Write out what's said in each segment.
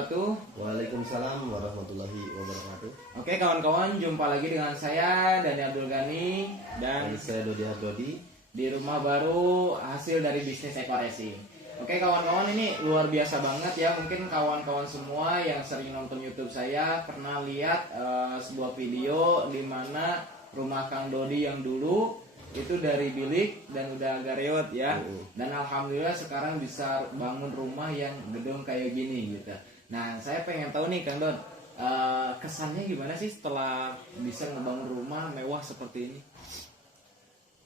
wabarakatuh. Waalaikumsalam warahmatullahi wabarakatuh. Oke kawan-kawan, jumpa lagi dengan saya Dani Abdul Ghani Dan dan saya Dodi Ardodi. di rumah baru hasil dari bisnis Eko Racing. Oke kawan-kawan, ini luar biasa banget ya. Mungkin kawan-kawan semua yang sering nonton YouTube saya pernah lihat sebuah video di mana rumah Kang Dodi yang dulu itu dari bilik dan udah agak reot ya. Dan alhamdulillah sekarang bisa bangun rumah yang gedung kayak gini gitu. Nah, saya pengen tahu nih Kang Don, kesannya gimana sih setelah bisa ngebangun rumah mewah seperti ini?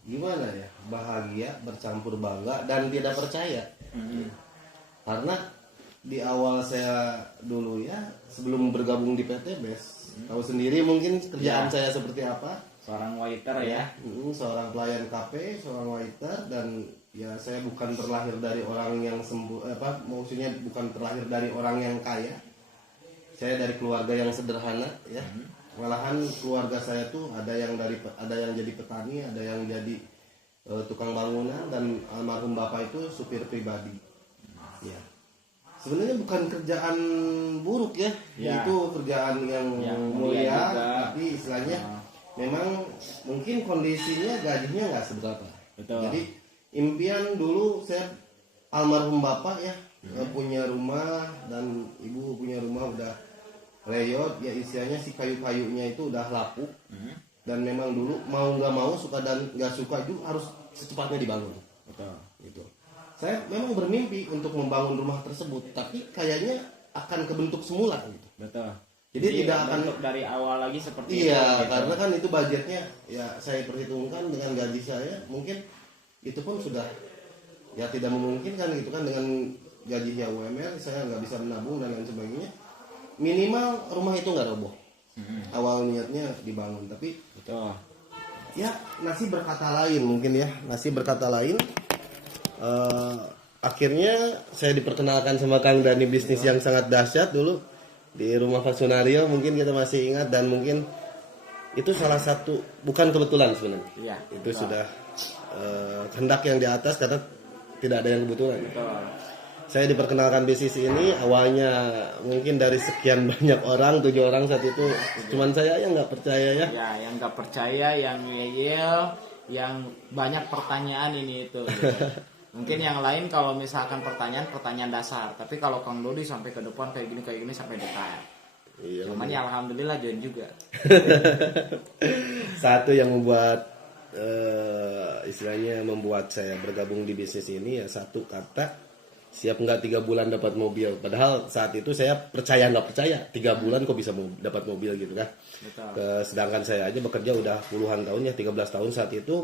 Gimana ya? Bahagia, bercampur bangga dan tidak percaya. Karena di awal saya dulu ya, sebelum bergabung di PT BES, tahu sendiri mungkin kerjaan saya seperti apa. Seorang waiter ya. Seorang pelayan kafe, seorang waiter, dan ya saya bukan terlahir dari orang yang maksudnya bukan terlahir dari orang yang kaya. Saya dari keluarga yang sederhana ya. Malahan keluarga saya tuh ada yang jadi petani, ada yang jadi tukang bangunan, dan almarhum bapak itu supir pribadi. Ya. Sebenarnya bukan kerjaan buruk ya. Itu kerjaan yang mulia, tapi istilahnya memang mungkin kondisinya gajinya nggak seberapa. Betul. Jadi impian dulu saya, almarhum bapak ya punya rumah dan ibu punya rumah udah reot ya, istilahnya si kayu-kayunya itu udah lapuk. Dan memang dulu mau nggak mau, suka dan nggak suka itu harus secepatnya dibangun. Betul. Gitu. Saya memang bermimpi untuk membangun rumah tersebut, tapi kayaknya akan kebentuk semula gitu. Betul. Jadi tidak akan dari awal lagi seperti itu. Iya, Gitu. karena kan itu budgetnya ya saya perhitungkan dengan gaji saya, mungkin itu pun sudah ya tidak memungkinkan gitu kan, dengan gajinya UMR saya nggak bisa menabung dan lain sebagainya. Minimal rumah itu nggak roboh. Awal niatnya dibangun, tapi Betul. ya nasib berkata lain mungkin ya, nasib berkata lain. Akhirnya saya diperkenalkan sama Kang Dani bisnis yang sangat dahsyat dulu di rumah Fasunario, mungkin kita masih ingat, dan mungkin itu salah satu, bukan kebetulan sebenarnya. Iya. Itu sudah kehendak yang di atas, karena tidak ada yang kebetulan. Betul. Saya diperkenalkan bisnis ini awalnya mungkin dari sekian banyak orang, 7 orang saat itu, cuman saya yang nggak percaya ya. Ya, yang nggak percaya, yang ngeyel, yang banyak pertanyaan ini itu. Gitu. Mungkin yang lain kalau misalkan pertanyaan dasar, tapi kalau Kang Dodi sampai ke depan kayak gini sampai detail. Iya, Cuman ya alhamdulillah join juga. Satu yang membuat istilahnya membuat saya bergabung di bisnis ini ya, satu kata, siap nggak 3 bulan dapat mobil. Padahal saat itu saya percaya nggak percaya, 3 bulan kok bisa dapat mobil gitu kan. Sedangkan saya aja bekerja udah puluhan tahun ya, 13 tahun saat itu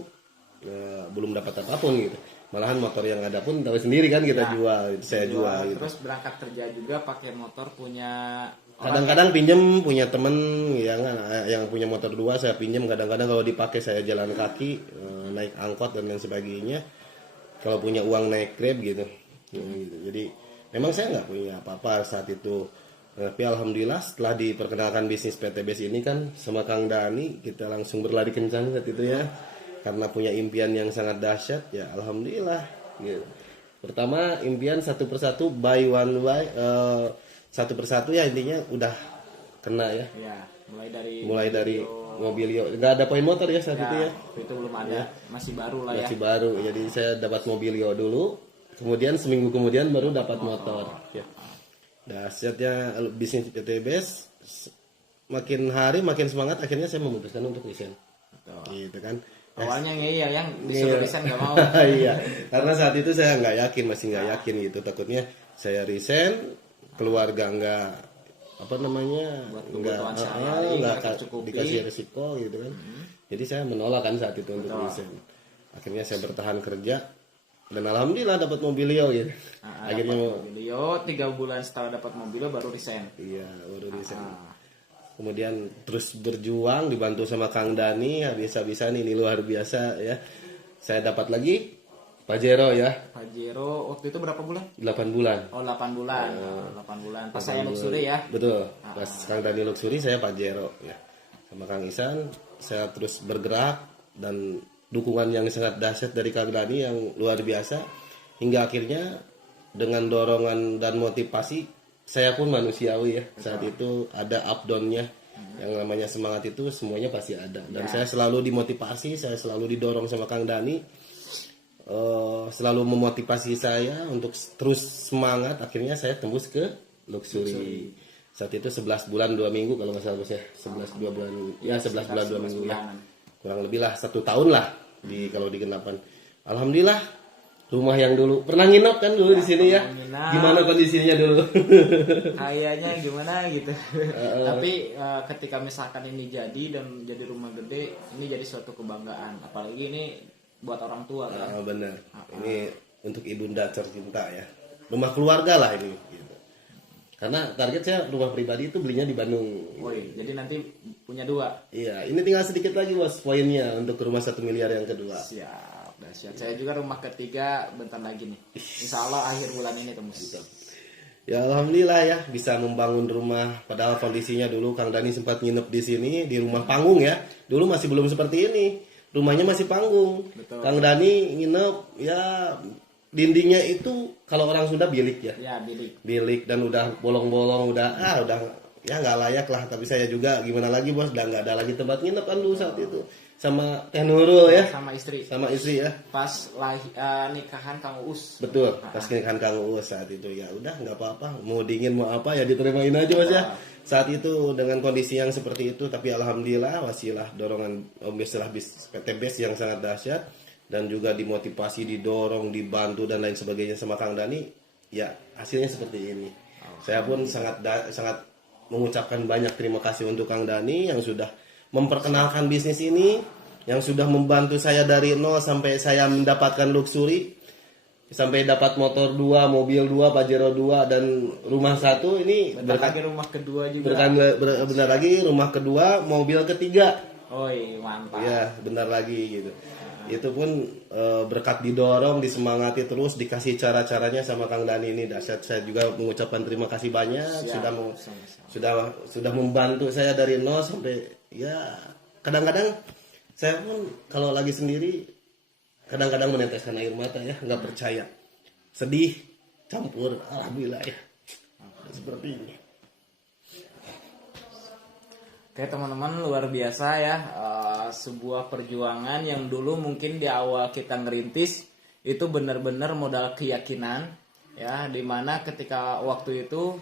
belum dapat apapun gitu. Malahan motor yang ada pun tahu sendiri kan, kita jual, saya jual gitu. Terus berangkat kerja juga pakai motor punya Kadang-kadang pinjem punya temen yang punya motor 2, saya pinjem. Kadang-kadang kalau dipakai saya jalan kaki, naik angkot dan lain sebagainya. Kalau punya uang naik Grab gitu. Jadi memang saya nggak punya apa-apa saat itu. Tapi alhamdulillah setelah diperkenalkan bisnis PT BES ini kan sama Kang Dani, kita langsung berlari kencang saat itu ya. Karena punya impian yang sangat dahsyat ya, alhamdulillah gitu. Pertama impian satu persatu, satu persatu ya, intinya udah kena ya. Ya, mulai dari Mobilio, nggak ada poin motor ya saat itu ya. Itu belum ada, masih baru lah ya. Masih baru, jadi saya dapat Mobilio dulu, kemudian seminggu kemudian baru dapat motor. Ya. Dahsyatnya bisnis PT BES, makin hari makin semangat, akhirnya saya memutuskan untuk resign. Gitu kan. Awalnya yang disuruh resign nggak mau. Iya, karena saat itu saya masih nggak yakin gitu. Takutnya saya resign, keluarga nggak dikasih resiko gitu kan. Jadi saya menolak kan saat itu untuk resign. Akhirnya saya bertahan kerja dan alhamdulillah dapat Mobilio gitu. Akhirnya Mobilio 3 bulan setelah dapat Mobilio baru resign. Iya, baru resign. Kemudian terus berjuang dibantu sama Kang Dani, habis-habisan ini luar biasa ya. Saya dapat lagi Pajero ya. Pajero waktu itu berapa bulan? 8 bulan. Oh, 8 bulan. 8 bulan. Pas saya Luxury ya. Betul. Pas Kang Dani Luxury, saya Pajero ya. Sama Kang Isan saya terus bergerak, dan dukungan yang sangat dahsyat dari Kang Dani yang luar biasa, hingga akhirnya dengan dorongan dan motivasi saya pun manusiawi ya. Saat itu ada up down-nya. Yang namanya semangat itu semuanya pasti ada. Dan saya selalu dimotivasi, saya selalu didorong sama Kang Dani, selalu memotivasi saya untuk terus semangat. Akhirnya saya tembus ke luxury. Saat itu 11 bulan 2 minggu kalau nggak salah bos ya. 11 2 bulan ya 11 bulan 2 minggu ya. Kurang lebih lah 1 tahun lah kalau digenapan. Alhamdulillah rumah yang dulu pernah nginep kan dulu di sini ya. Gimana kondisinya dulu? Kayaknya gimana gitu. Tapi ketika misalkan ini jadi dan jadi rumah gede, ini jadi suatu kebanggaan. Apalagi ini buat orang tua kan. Benar. Ini untuk ibunda tercinta ya. Rumah keluarga lah ini. Gitu. Karena target saya rumah pribadi itu belinya di Bandung. Woi, jadi nanti punya 2. Iya, ini tinggal sedikit lagi bos poinnya untuk rumah 1 miliar yang kedua. Siap. Dahsyat. Saya juga rumah ketiga bentar lagi nih. Insya Allah akhir bulan ini tembus. Ya alhamdulillah ya bisa membangun rumah. Padahal kondisinya dulu Kang Dani sempat nginep di sini di rumah panggung ya. Dulu masih belum seperti ini. Rumahnya masih panggung. Betul. Kang Dani nginep ya dindingnya itu kalau orang Sunda bilik ya. Ya bilik. Bilik dan udah bolong-bolong udah ya nggak layak lah. Tapi saya juga gimana lagi bos, udah nggak ada lagi tempat nginep kan dulu saat itu. Sama Teh Nurul ya. Sama istri ya. Pas nikahan Kang Uus. Betul, pas nikahan Kang Uus saat itu ya udah nggak apa-apa, mau dingin mau apa ya diterimain aja mas ya. Saat itu dengan kondisi yang seperti itu, tapi alhamdulillah wasilah dorongan istilah PT BES yang sangat dahsyat dan juga dimotivasi, didorong, dibantu dan lain sebagainya sama Kang Dani, ya hasilnya seperti ini. Saya pun sangat mengucapkan banyak terima kasih untuk Kang Dani yang sudah memperkenalkan bisnis ini, yang sudah membantu saya dari nol sampai saya mendapatkan luxury, sampai dapat motor 2, mobil 2, Pajero 2 dan rumah 1 ini bentar lagi rumah kedua juga. Benar lagi rumah kedua, mobil ketiga. Oi, mantap. Ya, benar lagi gitu. Itu pun berkat didorong, disemangati terus, dikasih cara-caranya sama Kang Dani ini dahsyat. Saya juga mengucapkan terima kasih banyak. Sudah membantu saya dari nol sampai ya kadang-kadang saya pun kalau lagi sendiri kadang-kadang meneteskan air mata ya, nggak percaya, sedih campur alhamdulillah ya seperti ini. Oke teman-teman, luar biasa ya, sebuah perjuangan yang dulu mungkin di awal kita ngerintis itu benar-benar modal keyakinan ya, dimana ketika waktu itu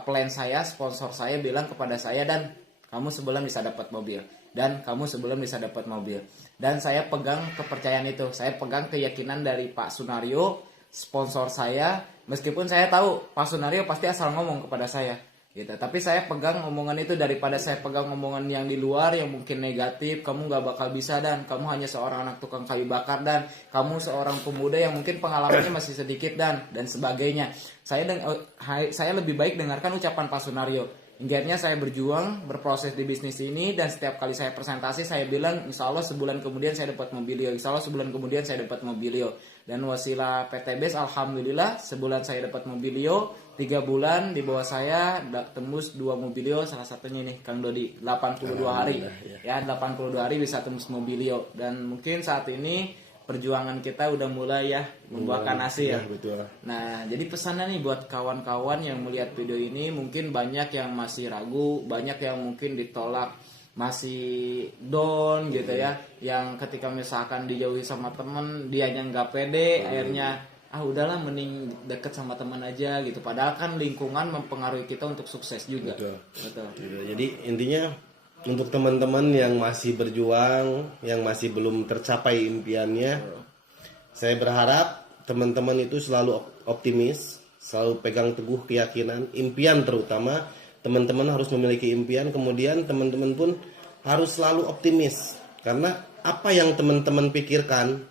plan saya, sponsor saya bilang kepada saya, dan kamu sebulan bisa dapat mobil, dan kamu sebulan bisa dapat mobil. Dan saya pegang kepercayaan itu, saya pegang keyakinan dari Pak Sunario, sponsor saya, meskipun saya tahu Pak Sunario pasti asal ngomong kepada saya gitu. Tapi saya pegang omongan itu daripada saya pegang omongan yang di luar yang mungkin negatif, kamu gak bakal bisa, dan kamu hanya seorang anak tukang kayu bakar, dan kamu seorang pemuda yang mungkin pengalamannya masih sedikit dan sebagainya. Saya lebih baik dengarkan ucapan Pak Sunario. Ingatnya saya berjuang, berproses di bisnis ini, dan setiap kali saya presentasi saya bilang insya Allah sebulan kemudian saya dapat mobilio, insya Allah sebulan kemudian saya dapat mobilio. Dan wasilah PT BES alhamdulillah sebulan saya dapat mobilio, 3 bulan di bawah saya tembus 2 mobilio, salah satunya ini Kang Dodi 82 hari ya, 82 hari bisa tembus mobilio. Dan mungkin saat ini perjuangan kita udah mulai ya membuahkan hasil. Ya, betul. Nah, jadi pesannya nih buat kawan-kawan yang melihat video ini, mungkin banyak yang masih ragu, banyak yang mungkin ditolak, masih down gitu ya, yang ketika misalkan dijauhi sama temen dianya nggak pede, akhirnya udahlah mending deket sama teman aja gitu. Padahal kan lingkungan mempengaruhi kita untuk sukses juga. Betul. Jadi intinya untuk teman-teman yang masih berjuang, yang masih belum tercapai impiannya, saya berharap teman-teman itu selalu optimis, selalu pegang teguh keyakinan, impian terutama. Teman-teman harus memiliki impian, kemudian teman-teman pun harus selalu optimis. Karena apa yang teman-teman pikirkan,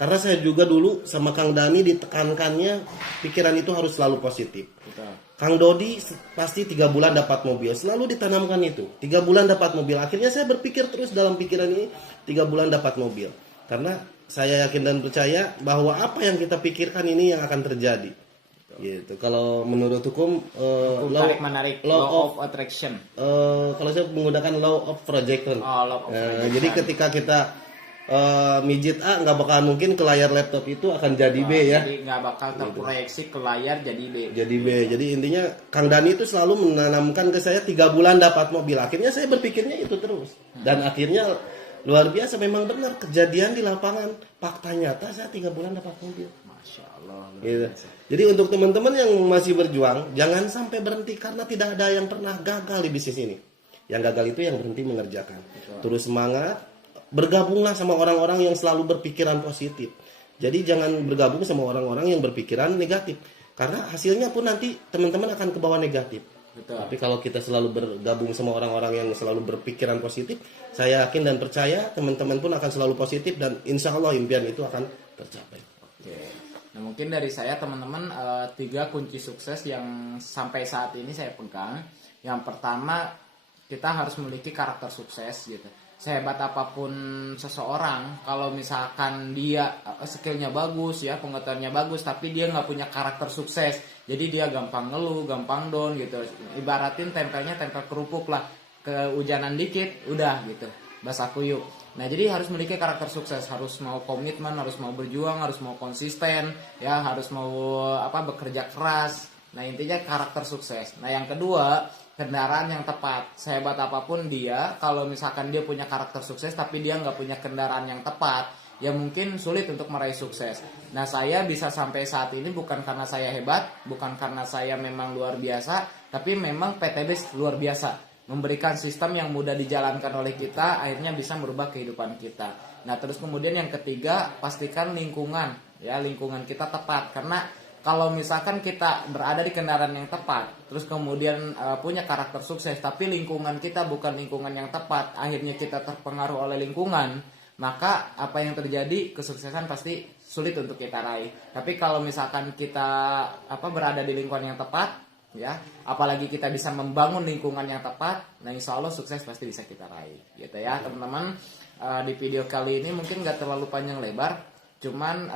karena saya juga dulu sama Kang Dani ditekankannya, pikiran itu harus selalu positif. Kang Dodi pasti 3 bulan dapat mobil, selalu ditanamkan itu 3 bulan dapat mobil. Akhirnya saya berpikir terus dalam pikiran ini 3 bulan dapat mobil, karena saya yakin dan percaya bahwa apa yang kita pikirkan ini yang akan terjadi gitu. Kalau menurut hukum law of attraction, kalau saya menggunakan law of projection. Jadi ketika kita mijit A nggak bakal mungkin ke layar laptop itu akan jadi B ya. Jadi nggak bakal terproyeksi ke layar jadi B. Jadi B. Jadi intinya Kang Dani itu selalu menanamkan ke saya 3 bulan dapat mobil. Akhirnya saya berpikirnya itu terus. Dan akhirnya luar biasa, memang benar kejadian di lapangan. Fakta nyata saya 3 bulan dapat mobil. Masya Allah. Gitu. Jadi untuk teman-teman yang masih berjuang, jangan sampai berhenti karena tidak ada yang pernah gagal di bisnis ini. Yang gagal itu yang berhenti mengerjakan. Terus semangat, bergabunglah sama orang-orang yang selalu berpikiran positif. Jadi jangan bergabung sama orang-orang yang berpikiran negatif. Karena hasilnya pun nanti teman-teman akan ke bawah negatif. Betul. Tapi kalau kita selalu bergabung sama orang-orang yang selalu berpikiran positif, saya yakin dan percaya teman-teman pun akan selalu positif dan insya Allah impian itu akan tercapai. Oke. Nah mungkin dari saya teman-teman 3 kunci sukses yang sampai saat ini saya pegang. Yang pertama, kita harus memiliki karakter sukses gitu. Sehebat apapun seseorang, kalau misalkan dia skillnya bagus ya, pengetahuannya bagus, tapi dia nggak punya karakter sukses, jadi dia gampang ngeluh, gampang down gitu. Ibaratin tempelnya tempel kerupuk lah, kehujanan dikit udah gitu, basah kuyup. Nah jadi harus memiliki karakter sukses, harus mau komitmen, harus mau berjuang, harus mau konsisten, ya harus mau bekerja keras. Nah intinya karakter sukses. Nah yang kedua, kendaraan yang tepat. Sehebat apapun dia, kalau misalkan dia punya karakter sukses tapi dia nggak punya kendaraan yang tepat, ya mungkin sulit untuk meraih sukses. Nah saya bisa sampai saat ini bukan karena saya hebat, bukan karena saya memang luar biasa, tapi memang PTBS luar biasa, memberikan sistem yang mudah dijalankan oleh kita, akhirnya bisa merubah kehidupan kita. Nah terus kemudian yang ketiga, pastikan lingkungan, ya lingkungan kita tepat. Karena kalau misalkan kita berada di kendaraan yang tepat, terus kemudian punya karakter sukses, tapi lingkungan kita bukan lingkungan yang tepat, akhirnya kita terpengaruh oleh lingkungan, maka apa yang terjadi, kesuksesan pasti sulit untuk kita raih. Tapi kalau misalkan kita berada di lingkungan yang tepat, ya, apalagi kita bisa membangun lingkungan yang tepat, nah insya Allah sukses pasti bisa kita raih, gitu ya teman-teman. Di video kali ini mungkin nggak terlalu panjang lebar. Cuman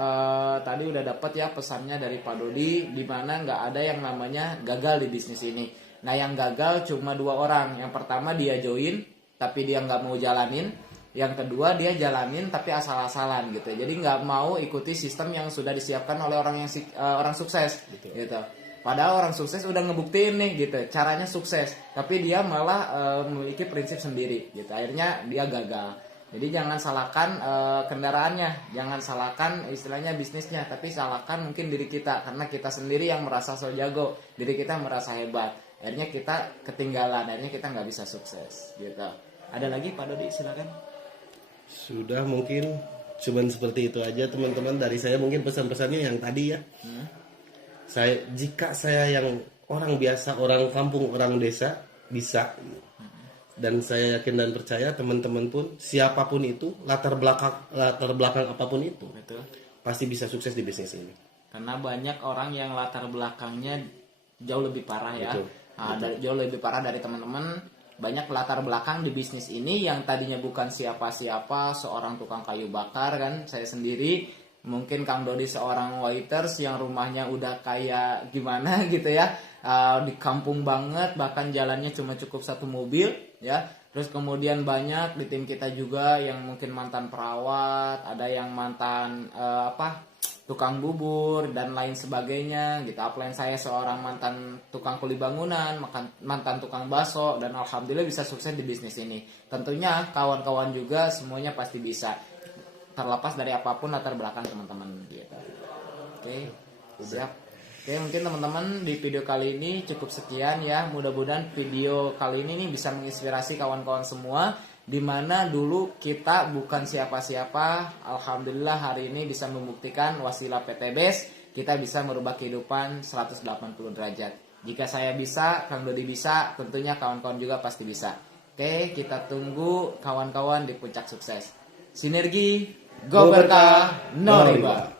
tadi udah dapat ya pesannya dari Pak Dodi, di mana nggak ada yang namanya gagal di bisnis ini. Nah yang gagal cuma 2 orang. Yang pertama dia join tapi dia nggak mau jalanin. Yang kedua dia jalanin tapi asal-asalan gitu. Jadi nggak mau ikuti sistem yang sudah disiapkan oleh orang sukses. Gitu. Padahal orang sukses udah ngebuktiin nih gitu, caranya sukses. Tapi dia malah memiliki prinsip sendiri gitu. Akhirnya dia gagal. Jadi jangan salahkan kendaraannya, jangan salahkan istilahnya bisnisnya, tapi salahkan mungkin diri kita, karena kita sendiri yang merasa so jago, diri kita merasa hebat, akhirnya kita ketinggalan, akhirnya kita nggak bisa sukses, gitu. Ada lagi Pak Dodi, silakan. Sudah, mungkin cuman seperti itu aja teman-teman dari saya. Mungkin pesan-pesannya yang tadi ya. Jika saya yang orang biasa, orang kampung, orang desa bisa. Dan saya yakin dan percaya teman-teman pun siapapun itu, latar belakang apapun itu, Betul. pasti bisa sukses di bisnis ini. Karena banyak orang yang latar belakangnya jauh lebih parah ya. Betul. Jauh lebih parah dari teman-teman. Banyak latar belakang di bisnis ini yang tadinya bukan siapa-siapa, seorang tukang kayu bakar kan, saya sendiri. Mungkin Kang Dodi seorang waiters yang rumahnya udah kayak gimana gitu ya, di kampung banget, bahkan jalannya cuma cukup 1 mobil ya. Terus kemudian banyak di tim kita juga yang mungkin mantan perawat, ada yang mantan tukang bubur dan lain sebagainya gitu. Upline saya seorang mantan tukang kuli bangunan, mantan tukang bakso, dan alhamdulillah bisa sukses di bisnis ini. Tentunya kawan-kawan juga semuanya pasti bisa, terlepas dari apapun latar belakang teman-teman gitu. Oke, siap. Oke, mungkin teman-teman di video kali ini cukup sekian ya. Mudah-mudahan video kali ini nih bisa menginspirasi kawan-kawan semua, dimana dulu kita bukan siapa-siapa. Alhamdulillah hari ini bisa membuktikan wasilah PTBS kita bisa merubah kehidupan 180 derajat. Jika saya bisa, Kang Dodi bisa, tentunya kawan-kawan juga pasti bisa. Oke, kita tunggu kawan-kawan di puncak sukses. Sinergi Go Berkah, no riba.